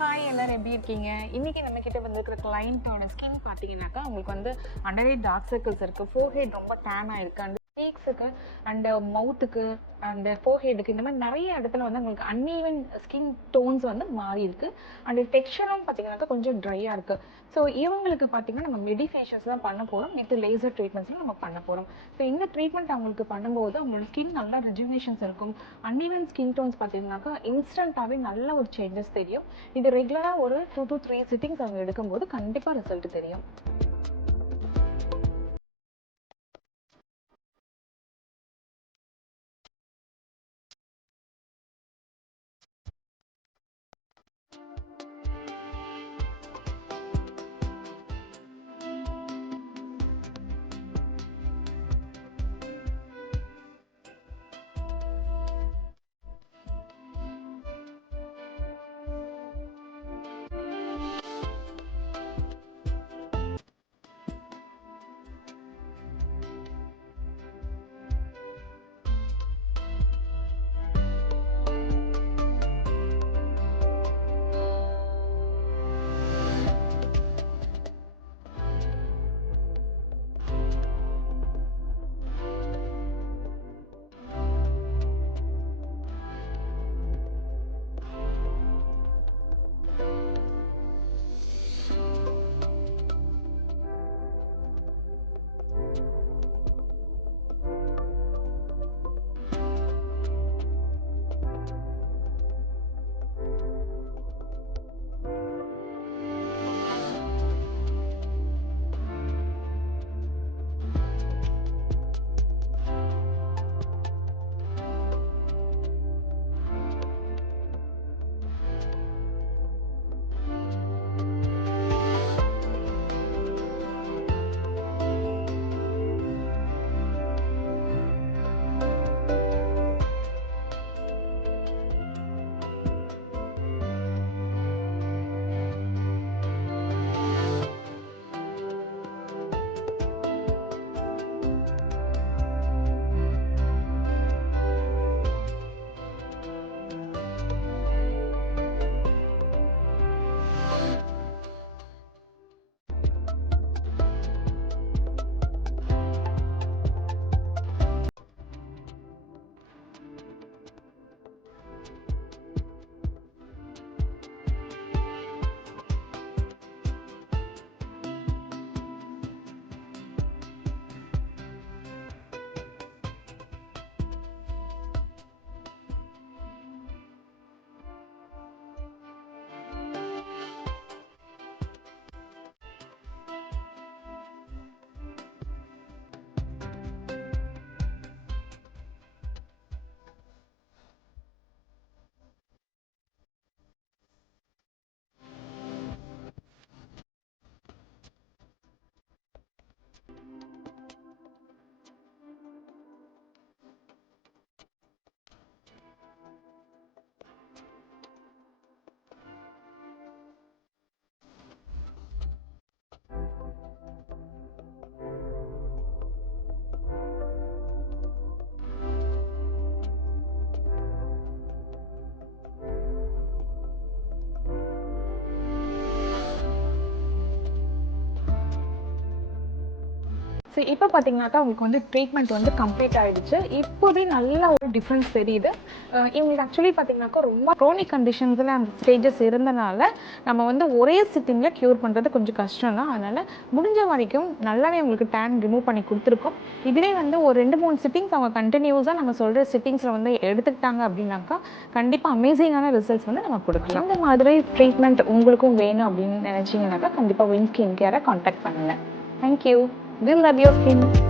Hi எல்லாரும் எப்படி இருக்கீங்க? இன்னைக்கு நம்ம கிட்ட வந்திருக்கிற கிளையண்டோட ஸ்கின் பார்த்தீங்கன்னாக்கா உங்களுக்கு வந்து அண்டர் ஐ டார்க் சர்க்கிள்ஸ் இருக்குது, ஃபோர்ஹெட் ரொம்ப டேன் ஆயிருக்கு, அண்ட் சீக்ஸுக்கு அண்ட் மவுத்துக்கு அண்ட் ஃபோர்ஹெட்டுக்கு இந்த மாதிரி நிறைய இடத்துல வந்து உங்களுக்கு அன்ஈவன் ஸ்கின் டோன்ஸ் வந்து மாறி இருக்கு. அண்ட் டெக்ஸ்சரும் பார்த்தீங்கன்னாக்கா கொஞ்சம் ட்ரையாக இருக்கு. ஸோ இவங்களுக்கு பார்த்தீங்கன்னா நம்ம மெடிஃபேஷியல்ஸ் தான் பண்ண போகிறோம், வித் லேசர் ட்ரீட்மெண்ட்ஸ்லாம் நம்ம பண்ண போகிறோம். ஸோ இந்த ட்ரீட்மெண்ட் அவங்களுக்கு பண்ணும்போது அவங்களோட ஸ்கின் நல்லா ரெஜுவினேஷன்ஸ் இருக்கும். அன்ஈவன் ஸ்கின் டோன்ஸ் பார்த்தீங்கன்னாக்கா இன்ஸ்டன்ட்டாகவே நல்ல ஒரு சேஞ்சஸ் தெரியும். இது ரெகுலராக ஒரு 2 to 3 சிட்டிங்ஸ் அவங்க எடுக்கும்போது கண்டிப்பாக ரிசல்ட் தெரியும். ஸோ இப்போ பார்த்தீங்கன்னாக்கா உங்களுக்கு வந்து ட்ரீட்மெண்ட் வந்து கம்ப்ளீட் ஆகிடுச்சு. இப்போதே நல்ல ஒரு டிஃப்ரென்ஸ் தெரியுது. இவங்களுக்கு ஆக்சுவலி பார்த்தீங்கன்னாக்கா ரொம்ப க்ரோனிக் கண்டிஷன்ஸில் அந்த ஸ்டேஜஸ் இருந்தனால நம்ம வந்து ஒரே சிட்டிங்கில் க்யூர் பண்ணுறது கொஞ்சம் கஷ்டம் தான். அதனால் முடிஞ்ச வரைக்கும் நல்லாவே உங்களுக்கு டேன் ரிமூவ் பண்ணி கொடுத்துருக்கோம். இதுவே வந்து ஒரு 2-3 சிட்டிங்ஸ் அவங்க கண்டினியூஸாக நம்ம சொல்கிற சிட்டிங்ஸில் வந்து எடுத்துக்கிட்டாங்க அப்படின்னாக்கா கண்டிப்பாக அமேசிங்கான ரிசல்ட்ஸ் வந்து நம்ம கொடுக்கலாம். இந்த மாதிரி ட்ரீட்மெண்ட் உங்களுக்கும் வேணும் அப்படின்னு நினச்சிங்கனாக்கா கண்டிப்பாக வின் ஸ்கின் கேரை கான்டாக்ட் பண்ணுங்கள். Thank you. We love your skin.